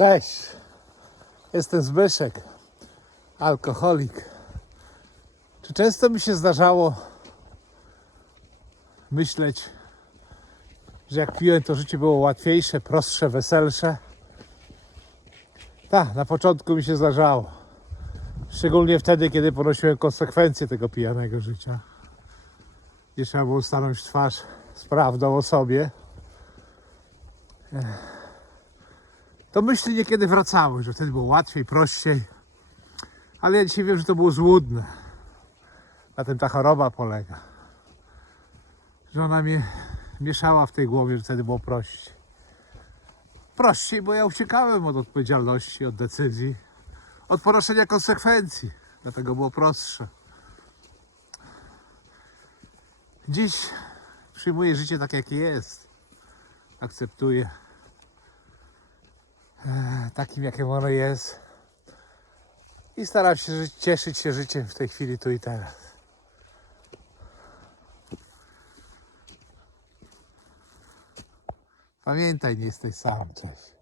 Cześć, jestem Zbyszek, alkoholik. Czy często mi się zdarzało myśleć, że jak piłem, to życie było łatwiejsze, prostsze, weselsze? Tak, na początku mi się zdarzało. Szczególnie wtedy, kiedy ponosiłem konsekwencje tego pijanego życia. Nie trzeba było stanąć twarz z prawdą o sobie. To myśli niekiedy wracały, że wtedy było łatwiej, prościej. Ale ja dzisiaj wiem, że to było złudne. Na tym ta choroba polega. Że ona mnie mieszała w tej głowie, że wtedy było prościej. Prościej, bo ja uciekałem od odpowiedzialności, od decyzji, od ponoszenia konsekwencji. Dlatego było prostsze. Dziś przyjmuję życie tak, jakie jest. Akceptuję takim, jakim ono jest. I staram się cieszyć się życiem w tej chwili, tu i teraz. Pamiętaj, nie jesteś sam. Cześć.